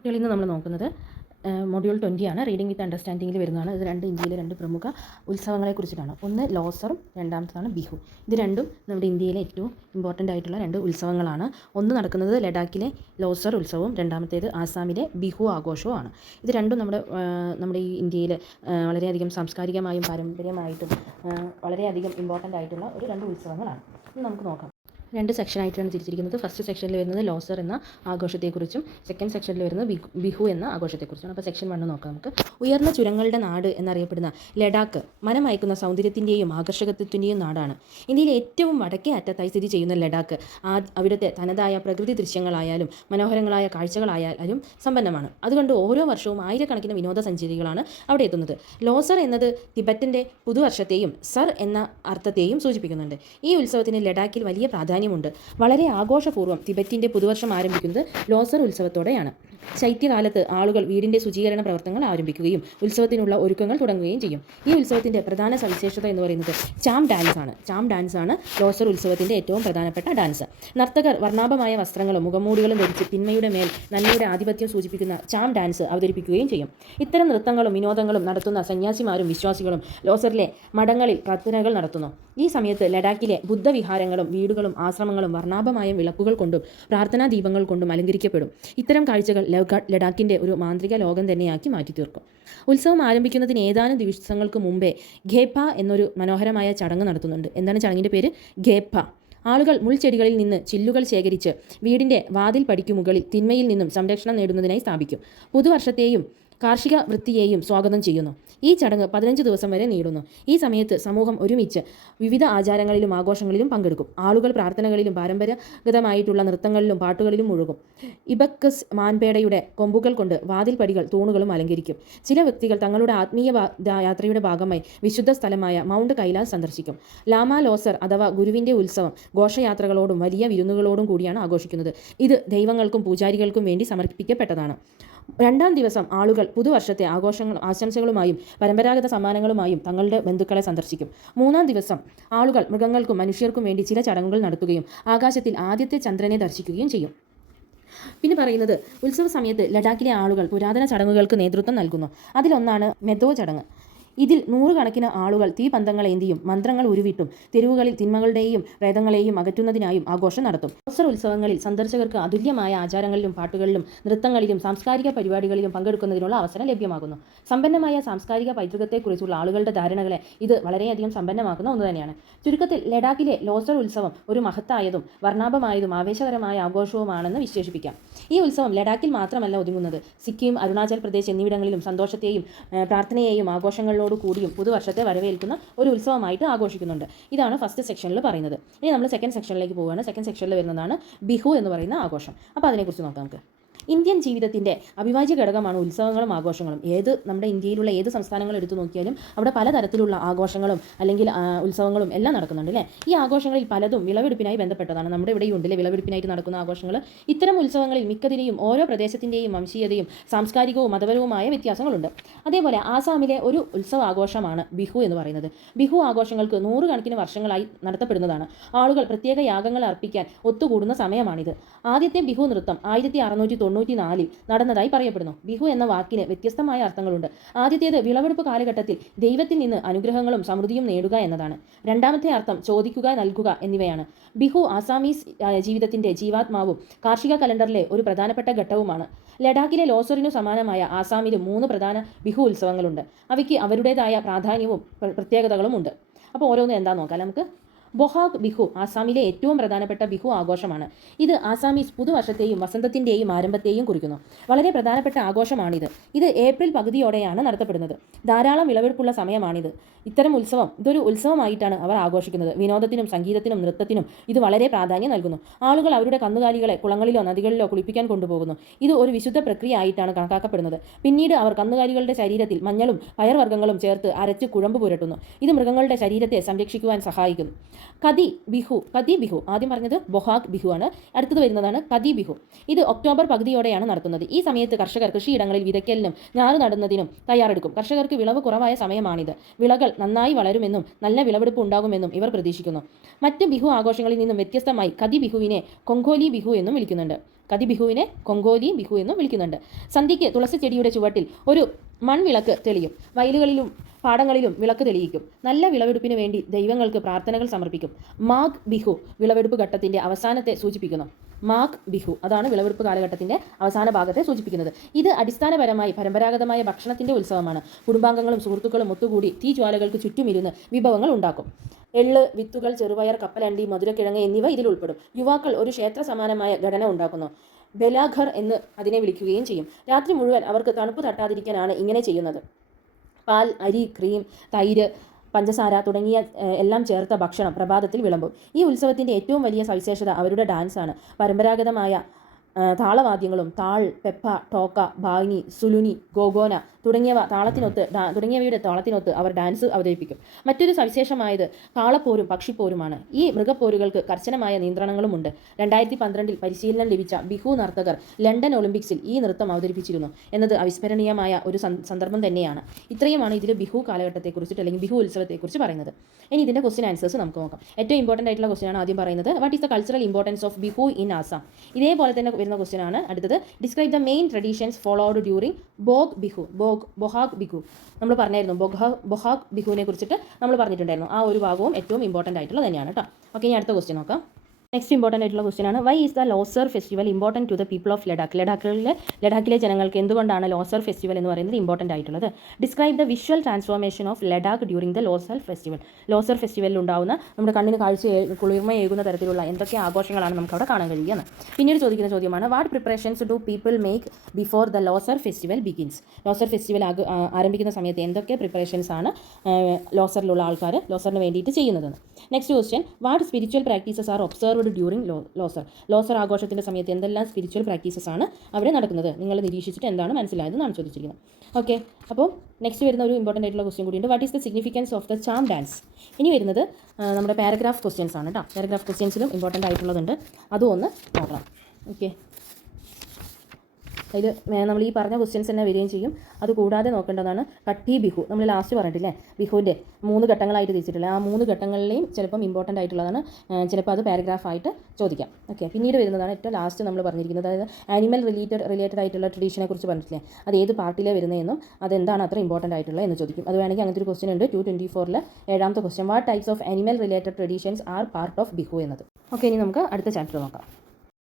കുട്ടികൾ ഇന്ന് നമ്മൾ നോക്കുന്നത് മൊഡ്യൂൾ 20 ആണ്. റീഡിംഗ് വിത്ത് അണ്ടർസ്റ്റാൻഡിങ്ങിൽ വരുന്നതാണ്. ഇത് ഇന്ത്യയിലെ രണ്ട് പ്രമുഖ ഉത്സവങ്ങളെക്കുറിച്ചിട്ടാണ്. ഒന്ന് ലോസറും രണ്ടാമത്തേതാണ് ബിഹു. ഇത് രണ്ടും നമ്മുടെ ഇന്ത്യയിലെ ഏറ്റവും ഇമ്പോർട്ടൻ്റ് ആയിട്ടുള്ള രണ്ട് ഉത്സവങ്ങളാണ്. ഒന്ന് നടക്കുന്നത് ലഡാക്കിലെ ലോസർ ഉത്സവവും രണ്ടാമത്തേത് ആസാമിലെ ബിഹു ആഘോഷവുമാണ്. ഇത് രണ്ടും നമ്മുടെ ഈ ഇന്ത്യയിൽ വളരെയധികം സാംസ്കാരികമായും പാരമ്പര്യമായിട്ടും വളരെയധികം ഇമ്പോർട്ടൻ്റ് ആയിട്ടുള്ള രണ്ട് ഉത്സവങ്ങളാണ്. ഇത് നമുക്ക് നോക്കാം. രണ്ട് സെക്ഷനായിട്ടാണ് തിരിച്ചിരിക്കുന്നത്. ഫസ്റ്റ് സെക്ഷനിൽ വരുന്നത് ലോസർ എന്ന ആഘോഷത്തെക്കുറിച്ചും സെക്കൻഡ് സെക്ഷനിൽ വരുന്നത് ബിഹു എന്ന ആഘോഷത്തെക്കുറിച്ചാണ്. അപ്പോൾ സെക്ഷൻ 1 നോക്കാം നമുക്ക്. ഉയർന്ന ചുരങ്ങളുടെ നാട് എന്നറിയപ്പെടുന്ന ലഡാക്ക് മനമയക്കുന്ന സൗന്ദര്യത്തിൻ്റെയും ആകർഷകത്വത്തിൻ്റെയും നാടാണ്. ഇന്ത്യയിലെ ഏറ്റവും വടക്കേ അറ്റത്തായി സ്ഥിതി ചെയ്യുന്ന ലഡാക്ക് അവിടുത്തെ തനതായ പ്രകൃതി ദൃശ്യങ്ങളായാലും മനോഹരങ്ങളായ കാഴ്ചകളായാലും സമ്പന്നമാണ്. അതുകൊണ്ട് ഓരോ വർഷവും ആയിരക്കണക്കിന് വിനോദസഞ്ചാരികളാണ് അവിടെ എത്തുന്നത്. ലോസർ എന്നത് തിബറ്റൻ്റെ പുതുവർഷത്തെയും സർ എന്ന അർത്ഥത്തെയും സൂചിപ്പിക്കുന്നുണ്ട്. ഈ ഉത്സവത്തിന് ലഡാക്കിൽ വലിയ പ്രാധാന്യമുണ്ട്. വളരെ ആഘോഷപൂർവ്വം തിബറ്റിൻ്റെ പുതുവർഷം ആരംഭിക്കുന്നത് ലോസർ ഉത്സവത്തോടെയാണ്. ശൈത്യകാലത്ത് ആളുകൾ വീടിൻ്റെ ശുചീകരണ പ്രവർത്തനങ്ങൾ ആരംഭിക്കുകയും ഉത്സവത്തിനുള്ള ഒരുക്കങ്ങൾ തുടങ്ങുകയും ചെയ്യും. ഈ ഉത്സവത്തിൻ്റെ പ്രധാന സവിശേഷത എന്ന് പറയുന്നത് ചാം ഡാൻസ് ആണ് ലോസർ ഉത്സവത്തിൻ്റെ ഏറ്റവും പ്രധാനപ്പെട്ട ഡാൻസ്. നർത്തകർ വർണ്ണാഭമായ വസ്ത്രങ്ങളും മുഖംമൂടികളും ധരിച്ച് തിന്മയുടെ മേൽ നന്മയുടെ ആധിപത്യം സൂചിപ്പിക്കുന്ന ചാം ഡാൻസ് അവതരിപ്പിക്കുകയും ചെയ്യും. ഇത്തരം നൃത്തങ്ങളും വിനോദങ്ങളും നടത്തുന്ന സന്യാസിമാരും വിശ്വാസികളും ലോസറിലെ മഠങ്ങളിൽ പ്രാർത്ഥനകൾ നടത്തുന്നു. ഈ സമയത്ത് ലഡാക്കിലെ ബുദ്ധവിഹാരങ്ങളും വീടുകളും ആശ്രമങ്ങളും വർണ്ണാഭമായ വിളക്കുകൾ കൊണ്ടും പ്രാർത്ഥനാ ദീപങ്ങൾ കൊണ്ടും അലങ്കരിക്കപ്പെടും. ഇത്തരം കാഴ്ചകൾ ലഡാക്കിൻ്റെ ഒരു മാന്ത്രിക ലോകം തന്നെയാക്കി മാറ്റി തീർക്കും. ഉത്സവം ആരംഭിക്കുന്നതിന് ഏതാനും ദിവസങ്ങൾക്ക് മുമ്പേ ഖേപ്പ എന്നൊരു മനോഹരമായ ചടങ്ങ് നടത്തുന്നുണ്ട്. എന്താണ് ചടങ്ങിൻ്റെ പേര്? ഖേപ്പ. ആളുകൾ മുൾച്ചെടികളിൽ നിന്ന് ചില്ലുകൾ ശേഖരിച്ച് വീടിൻ്റെ വാതിൽ പടിക്കു മുകളിൽ തിന്മയിൽ നിന്നും സംരക്ഷണം നേടുന്നതിനായി സ്ഥാപിക്കും. പുതുവർഷത്തെയും കാർഷിക വൃത്തിയെയും സ്വാഗതം ചെയ്യുന്നു. ഈ ചടങ്ങ് 15 ദിവസം വരെ നീളുന്നു. ഈ സമയത്ത് സമൂഹം ഒരുമിച്ച് വിവിധ ആചാരങ്ങളിലും ആഘോഷങ്ങളിലും പങ്കെടുക്കും. ആളുകൾ പ്രാർത്ഥനകളിലും പാരമ്പരാഗതമായിട്ടുള്ള നൃത്തങ്ങളിലും പാട്ടുകളിലും മുഴുകും. ഇബക്കസ് മാൻപേടയുടെ കൊമ്പുകൾ കൊണ്ട് വാതിൽ പടികൾ തൂണുകളും അലങ്കരിക്കും. ചില വ്യക്തികൾ തങ്ങളുടെ ആത്മീയ യാത്രയുടെ ഭാഗമായി വിശുദ്ധ സ്ഥലമായ മൗണ്ട് കൈലാസ് സന്ദർശിക്കും. ലാമ ലോസർ അഥവാ ഗുരുവിൻ്റെ ഉത്സവം ഘോഷയാത്രകളോടും വലിയ വിരുന്നുകളോടും കൂടിയാണ് ആഘോഷിക്കുന്നത്. ഇത് ദൈവങ്ങൾക്കും പൂജാരികൾക്കും വേണ്ടി സമർപ്പിക്കപ്പെട്ടതാണ്. രണ്ടാം ദിവസം ആളുകൾ പുതുവർഷത്തെ ആശംസകളുമായും പരമ്പരാഗത സമ്മാനങ്ങളുമായും തങ്ങളുടെ ബന്ധുക്കളെ സന്ദർശിക്കും. മൂന്നാം ദിവസം ആളുകൾ മൃഗങ്ങൾക്കും മനുഷ്യർക്കും വേണ്ടി ചില ചടങ്ങുകൾ നടത്തുകയും ആകാശത്തിൽ ആദ്യത്തെ ചന്ദ്രനെ ദർശിക്കുകയും ചെയ്യും. പിന്നെ പറയുന്നത് ഉത്സവ സമയത്ത് ലഡാക്കിലെ ആളുകൾ പുരാതന ചടങ്ങുകൾക്ക് നേതൃത്വം നൽകുന്നു. അതിലൊന്നാണ് മെതോ ചടങ്ങ്. ഇതിൽ നൂറുകണക്കിന് ആളുകൾ തീപന്തങ്ങളേന്തിയും മന്ത്രങ്ങൾ ഉരുവിട്ടും തെരുവുകളിൽ തിന്മകളുടെയും പ്രേതങ്ങളെയും അകറ്റുന്നതിനായും ആഘോഷം നടത്തും. ലോസർ ഉത്സവങ്ങളിൽ സന്ദർശകർക്ക് അതുല്യമായ ആചാരങ്ങളിലും പാട്ടുകളിലും നൃത്തങ്ങളിലും സാംസ്കാരിക പരിപാടികളിലും പങ്കെടുക്കുന്നതിനുള്ള അവസരം ലഭ്യമാകുന്നു. സമ്പന്നമായ സാംസ്കാരിക പൈതൃകത്തെക്കുറിച്ചുള്ള ആളുകളുടെ ധാരണകളെ ഇത് വളരെയധികം സമ്പന്നമാക്കുന്ന ഒന്ന് തന്നെയാണ്. ചുരുക്കത്തിൽ ലഡാക്കിലെ ലോസർ ഉത്സവം ഒരു മഹത്തായതും വർണ്ണാഭമായതും ആവേശകരമായ ആഘോഷവുമാണെന്ന് വിശേഷിപ്പിക്കാം. ഈ ഉത്സവം ലഡാക്കിൽ മാത്രമല്ല ഒതുങ്ങുന്നത്. സിക്കിം, അരുണാചൽ പ്രദേശ് എന്നിവിടങ്ങളിലും സന്തോഷത്തെയും പ്രാർത്ഥനയെയും ആഘോഷങ്ങളിലോട് കൂടിയും പുതുവർഷത്തെ വരവേൽക്കുന്ന ഒരു ഉത്സവമായിട്ട് ആഘോഷിക്കുന്നുണ്ട്. ഇതാണ് ഫസ്റ്റ് സെക്ഷനിൽ പറയുന്നത്. ഇനി നമ്മൾ സെക്കൻഡ് സെക്ഷനിലേക്ക് പോവുകയാണ്. സെക്കൻഡ് സെക്ഷനിൽ വരുന്നതാണ് ബിഹു എന്ന് പറയുന്ന ആഘോഷം. അപ്പോൾ അതിനെക്കുറിച്ച് നോക്കാം നമുക്ക്. ഇന്ത്യൻ ജീവിതത്തിൻ്റെ അവിഭാജ്യ ഘടകമാണ് ഉത്സവങ്ങളും ആഘോഷങ്ങളും. നമ്മുടെ ഇന്ത്യയിലുള്ള ഏത് സംസ്ഥാനങ്ങൾ എടുത്തു നോക്കിയാലും അവിടെ പലതരത്തിലുള്ള ആഘോഷങ്ങളും അല്ലെങ്കിൽ ഉത്സവങ്ങളും എല്ലാം നടക്കുന്നുണ്ട് അല്ലേ. ഈ ആഘോഷങ്ങളിൽ പലതും വിളവെടുപ്പിനായി ബന്ധപ്പെട്ടതാണ്. നമ്മുടെ ഇവിടെയും ഉണ്ടല്ലേ വിളവെടുപ്പിനായിട്ട് നടക്കുന്ന ആഘോഷങ്ങൾ. ഇത്തരം ഉത്സവങ്ങളിൽ മിക്കതിനെയും ഓരോ പ്രദേശത്തിൻ്റെയും വംശീയതയും സാംസ്കാരികവും മതപരവുമായ വ്യത്യാസങ്ങളുണ്ട്. അതേപോലെ ആസാമിലെ ഒരു ഉത്സവ ആഘോഷമാണ് ബിഹു എന്ന് പറയുന്നത്. ബിഹു ആഘോഷങ്ങൾക്ക് നൂറുകണക്കിന് വർഷങ്ങളായി നടത്തപ്പെടുന്നതാണ്. ആളുകൾ പ്രത്യേക യാഗങ്ങൾ അർപ്പിക്കാൻ ഒത്തുകൂടുന്ന സമയമാണിത്. ആദ്യത്തെ ബിഹു നൃത്തം 1694 നടന്നതായി പറയപ്പെടുന്നു. ബിഹു എന്ന വാക്കിന് വ്യത്യസ്തമായ അർത്ഥങ്ങളുണ്ട്. ആദ്യത്തേത് വിളവെടുപ്പ് കാലഘട്ടത്തിൽ ദൈവത്തിൽ നിന്ന് അനുഗ്രഹങ്ങളും സമൃദ്ധിയും നേടുക എന്നതാണ്. രണ്ടാമത്തെ അർത്ഥം ചോദിക്കുക, നൽകുക എന്നിവയാണ്. ബിഹു ആസാമീസ് ജീവിതത്തിൻ്റെ ജീവാത്മാവും കാർഷിക കലണ്ടറിലെ ഒരു പ്രധാനപ്പെട്ട ഘട്ടവുമാണ്. ലഡാക്കിലെ ലോസറിനു സമാനമായ ആസാമിലും 3 പ്രധാന ബിഹു ഉത്സവങ്ങളുണ്ട്. അവയ്ക്ക് അവരുടേതായ പ്രാധാന്യവും പ്രത്യേകതകളും ഉണ്ട്. അപ്പോൾ ഓരോന്നും എന്താ നോക്കാം നമുക്ക്. ബൊഹാഗ് ബിഹു ആസാമിലെ ഏറ്റവും പ്രധാനപ്പെട്ട ബിഹു ആഘോഷമാണ്. ഇത് ആസാമീസ് പുതുവർഷത്തെയും വസന്തത്തിൻ്റെയും ആരംഭത്തെയും കുറിക്കുന്നു. വളരെ പ്രധാനപ്പെട്ട ആഘോഷമാണിത്. ഇത് ഏപ്രിൽ പകുതിയോടെയാണ് നടത്തപ്പെടുന്നത്. ധാരാളം വിളവെടുപ്പുള്ള സമയമാണിത്. ഇതൊരു ഉത്സവമായിട്ടാണ് അവർ ആഘോഷിക്കുന്നത്. വിനോദത്തിനും സംഗീതത്തിനും നൃത്തത്തിനും ഇത് വളരെ പ്രാധാന്യം നൽകുന്നു. ആളുകൾ അവരുടെ കന്നുകാലികളെ കുളങ്ങളിലോ നദികളിലോ കുളിപ്പിക്കാൻ കൊണ്ടുപോകുന്നു. ഇത് ഒരു വിശുദ്ധ പ്രക്രിയ ആയിട്ടാണ് കണക്കാക്കപ്പെടുന്നത്. പിന്നീട് അവർ കന്നുകാലികളുടെ ശരീരത്തിൽ മഞ്ഞളും പയർവർഗ്ഗങ്ങളും ചേർത്ത് അരച്ച് കുഴമ്പ് പുരട്ടുന്നു. ഇത് മൃഗങ്ങളുടെ ശരീരത്തെ സംരക്ഷിക്കുവാൻ സഹായിക്കുന്നു. കതി ബിഹു ആദ്യം പറഞ്ഞത് ബൊഹാഗ് ബിഹു ആണ്. അടുത്തത് വരുന്നതാണ് കതി ബിഹു. ഇത് ഒക്ടോബർ പകുതിയോടെയാണ് നടത്തുന്നത്. ഈ സമയത്ത് കർഷകർ കൃഷിയിടങ്ങളിൽ വിതയ്ക്കലിനും ഞാറ് നടുന്നതിനും തയ്യാറെടുക്കും. കർഷകർക്ക് വിളവ് കുറവായ സമയമാണിത്. വിളകൾ നന്നായി വളരുമെന്നും നല്ല വിളവെടുപ്പ് ഉണ്ടാകുമെന്നും ഇവർ പ്രതീക്ഷിക്കുന്നു. മറ്റ് ബിഹു ആഘോഷങ്ങളിൽ നിന്നും വ്യത്യസ്തമായി കതി ബിഹുവിനെ കൊങ്കോലി ബിഹു എന്നും വിളിക്കുന്നുണ്ട്. കതി ബിഹുവിനെ കൊങ്കോലി ബിഹു എന്നും വിളിക്കുന്നുണ്ട്. സന്ധ്യയ്ക്ക് തുളസി ചെടിയുടെ ചുവട്ടിൽ ഒരു മൺവിളക്ക് തെളിയും. വയലുകളിലും പാടങ്ങളിലും വിളക്ക് തെളിയിക്കും. നല്ല വിളവെടുപ്പിന് വേണ്ടി ദൈവങ്ങൾക്ക് പ്രാർത്ഥനകൾ സമർപ്പിക്കും. മാഘ് ബിഹു വിളവെടുപ്പ് ഘട്ടത്തിൻ്റെ അവസാനത്തെ സൂചിപ്പിക്കുന്നു. മാഘ് ബിഹു അതാണ് വിളവെടുപ്പ് കാലഘട്ടത്തിൻ്റെ അവസാന ഭാഗത്തെ സൂചിപ്പിക്കുന്നത്. ഇത് അടിസ്ഥാനപരമായി പരമ്പരാഗതമായ ഭക്ഷണത്തിൻ്റെ ഉത്സവമാണ്. കുടുംബാംഗങ്ങളും സുഹൃത്തുക്കളും ഒത്തുകൂടി തീജ്വാലകൾക്ക് ചുറ്റുമിരുന്ന് വിഭവങ്ങൾ ഉണ്ടാക്കും. എള്ള്, വിത്തുകൾ, ചെറുപയർ, കപ്പലണ്ടി, മധുരക്കിഴങ്ങ് എന്നിവ ഇതിൽ ഉൾപ്പെടും. യുവാക്കൾ ഒരു ക്ഷേത്ര സമാനമായ ഘടന ഉണ്ടാക്കുന്നു. ബെലാഘർ എന്ന് അതിനെ വിളിക്കുകയും ചെയ്യും. രാത്രി മുഴുവൻ അവർക്ക് തണുപ്പ് തട്ടാതിരിക്കാനാണ് ഇങ്ങനെ ചെയ്യുന്നത്. പാൽ, അരി, ക്രീം, തൈര്, പഞ്ചസാര തുടങ്ങിയ എല്ലാം ചേർത്ത ഭക്ഷണം പ്രഭാതത്തിൽ വിളമ്പും. ഈ ഉത്സവത്തിൻ്റെ ഏറ്റവും വലിയ സവിശേഷത അവരുടെ ഡാൻസാണ്. പരമ്പരാഗതമായ താളവാദ്യങ്ങളും താൾ, പെപ്പ, ടോക്ക, ഭാഗ്നി, സുലുനി, ഗോഗോന തുടങ്ങിയവയുടെ താളത്തിനൊത്ത് അവർ ഡാൻസ് അവതരിപ്പിക്കും. മറ്റൊരു സവിശേഷമായത് കാളപ്പോരും പക്ഷിപ്പോരുമാണ്. ഈ മൃഗപ്പോരുകൾക്ക് കർശനമായ നിയന്ത്രണങ്ങളുമുണ്ട്. 2012 പരിശീലനം ലഭിച്ച ബിഹു നർത്തകർ ലണ്ടൻ ഒളിമ്പിക്സിൽ ഈ നൃത്തം അവതരിപ്പിച്ചിരുന്നു എന്നത് അവിസ്മരണീയമായ ഒരു സന്ദർഭം തന്നെയാണ്. ഇത്രയുമാണ് ഇതിൽ ബിഹു കാലഘട്ടത്തെക്കുറിച്ചിട്ട് അല്ലെങ്കിൽ ബിഹു ഉത്സവത്തെക്കുറിച്ച് പറയുന്നത്. ഇനി ഇതിൻ്റെ ക്വസ്റ്റ്യൻ ആൻസേഴ്സ് നമുക്ക് നോക്കാം. ഏറ്റവും ഇമ്പോർട്ടൻ്റ് ആയിട്ടുള്ള ക്വസ്റ്റ്യൻ ആണ് ആദ്യം പറയുന്നത്. What is the cultural importance of Bihu in Assam? ഇതേപോലെ തന്നെ വരുന്ന ക്വസ്റ്റ്യൻ ആണ് അടുത്തത്. Describe the main traditions followed during Bohag Bihu. Bohag Bihu നമ്മൾ പറഞ്ഞായിരുന്നു. ബൊഹാഗ് ബിഹുവിനെ കുറിച്ചിട്ട് നമ്മൾ പറഞ്ഞിട്ടുണ്ടായിരുന്നു. ആ ഒരു ഭാഗവും ഏറ്റവും ഇമ്പോർട്ടൻ്റ് ആയിട്ടുള്ളത് തന്നെയാണ് കേട്ടോ. ഓക്കെ, ഇനി അടുത്ത ക്വസ്റ്റ്യൻ നോക്കാം. നെക്സ്റ്റ് ഇമ്പോർട്ടൻ്റ് ആയിട്ടുള്ള ക്വസ്റ്റ്യൻ ആണ്. Why is the Losar festival important to the people of Ladakh? ലഡാക്കിലെ ജനങ്ങൾക്ക് എന്തുകൊണ്ടാണ് ലോസർ ഫെസ്റ്റിവൽ എന്ന് പറയുന്നത് ഇമ്പോർട്ടൻ്റ് ആയിട്ടുള്ളത്? Describe the visual transformation of Ladakh during the Losar festival. Losar ഫെസ്റ്റിവലിൽ ഉണ്ടാകുന്ന നമ്മുടെ കണ്ണിന് കുളിർമയേകുന്ന തരത്തിലുള്ള എന്തൊക്കെ ആഘോഷങ്ങളാണ് നമുക്ക് അവിടെ കാണാൻ കഴിയുന്നത്? പിന്നീട് ചോദിക്കുന്ന ചോദ്യമാണ് what preparations do people make before the Losar festival begins? Loser festival ആരംഭിക്കുന്ന സമയത്ത് എന്തൊക്കെ പ്രിപ്പറേഷൻസ് ആണ് ലോസറിലുള്ള ആൾക്കാർ ലോസറിന് വേണ്ടിയിട്ട് ചെയ്യുന്നതെന്ന്? Next question. What spiritual practices are observed during Losar ആഘോഷത്തിൻ്റെ സമയത്ത് എന്തെല്ലാം സ്പിരിച്വൽ പ്രാക്ടീസസ് ആണ് അവിടെ നടക്കുന്നത്? നിങ്ങൾ നിരീക്ഷിച്ചിട്ട് എന്താണ് മനസ്സിലായതെന്നാണ് ചോദിച്ചിരിക്കുന്നത്. ഓക്കെ, അപ്പോൾ നെക്സ്റ്റ് വരുന്ന ഒരു ഇമ്പോർട്ടൻ്റ് ആയിട്ടുള്ള ക്വസ്റ്റ്യൻ കൂടിയുണ്ട്. What is the significance of the Cham dance? ഇനി വരുന്നത് നമ്മുടെ പാരഗ്രാഫ് ക്വസ്റ്റ്യൻസ് ആണ് കേട്ടോ. പാരഗ്രാഫ് ക്വസ്റ്റ്യൻസിലും ഇമ്പോർട്ടൻ്റ് ആയിട്ടുള്ളതുണ്ട്, അതും ഒന്ന് നോക്കണം. ഓക്കെ, അതിൽ നമ്മൾ ഈ പറഞ്ഞ ക്വസ്റ്റ്യൻസ് തന്നെ വരികയും ചെയ്യും. അതുകൂടാതെ നോക്കേണ്ടതാണ് കട്ടി ബിഹു. നമ്മൾ ലാസ്റ്റ് പറഞ്ഞിട്ടില്ലേ ബിഹുവിൻ്റെ 3 ഘട്ടങ്ങളായിട്ട് തിരിച്ചിട്ടില്ല. ആ 3 ഘട്ടങ്ങളിലെയും ചിലപ്പം ഇമ്പോർട്ടൻ്റ് ആയിട്ടുള്ളതാണ്. ചിലപ്പോൾ അത് പാരഗ്രാഫായിട്ട് ചോദിക്കാം. ഓക്കെ, പിന്നീട് വരുന്നതാണ് ഏറ്റവും ലാസ്റ്റ് നമ്മൾ പറഞ്ഞിരിക്കുന്നത്. അതായത് ആനിമൽ റിലേറ്റഡ് ആയിട്ടുള്ള ട്രഡീഷനെ കുറിച്ച് പറഞ്ഞിട്ടില്ലേ, അത് ഏത് പാർട്ടിയിലെ വരുന്നതെന്നും അതെന്താണ് അത്ര ഇമ്പോർട്ടൻ്റ് ആയിട്ടുള്ളത് എന്ന് ചോദിക്കും. അത് വേണമെങ്കിൽ അങ്ങനത്തെ ഒരു ക്വസ്റ്റ്യൻ ഉണ്ട് 224 7ാമത്തെ question. What types of animal related traditions are part of Bihu എന്നത്? ഓക്കെ, ഇനി നമുക്ക് അടുത്ത ചാപ്റ്റർ നോക്കാം.